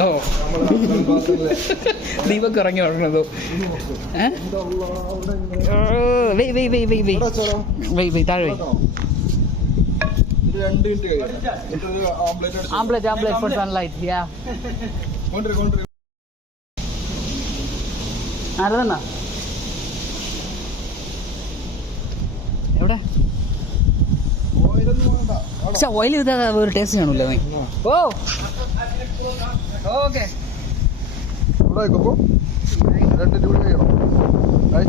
ഓ ദീപക്ക് ഇറങ്ങി തുടങ്ങണതോ താഴെ ആംബ്ലേറ്റ് four sunlight യാ ആരതന്നാ എവിടെ പക്ഷെ ഓയിൽ ചെയ്താൽ ഒരു ടേസ്റ്റ് കാണൂല്ലേ ഓ ഓക്കെ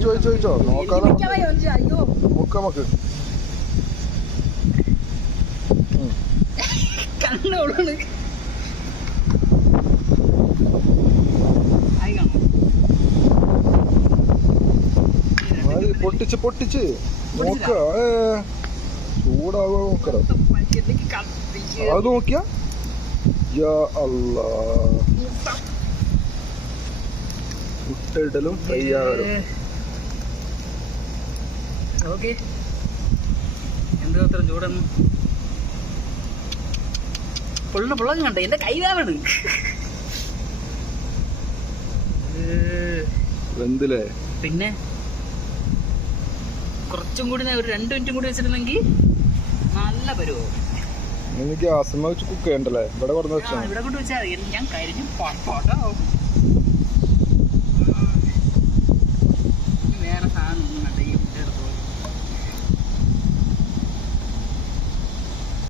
ചോദിച്ചോ നോക്കാതെ നമുക്ക് പൊട്ടിച്ച് നോക്ക ചൂടാവോ നോക്കറ അത് നോക്കിയാ മുട്ടയിടലും ഫ്രൈ ആകലും എന്തോ അത്ര ചൂടൊന്നും പൊള്ളകം കണ്ടേ എന്റെ കൈ വേവാണ് പിന്നെ കുറച്ചും കൂടി ഒരു 2 മിനിറ്റും കൂടി വെച്ചിരുന്നെങ്കിൽ നല്ല പരുവോ എനിക്ക് ഗ്യാസ് വെച്ച് കുക്ക് ചെയ്യണ്ടല്ലേ ഇവിടെ കൊണ്ട് വെച്ചാൽ ഇവിടെ കൊണ്ട് വെച്ചാൽ ഞാൻ കരിഞ്ഞു പോട്ടോ വേറെ സാധനം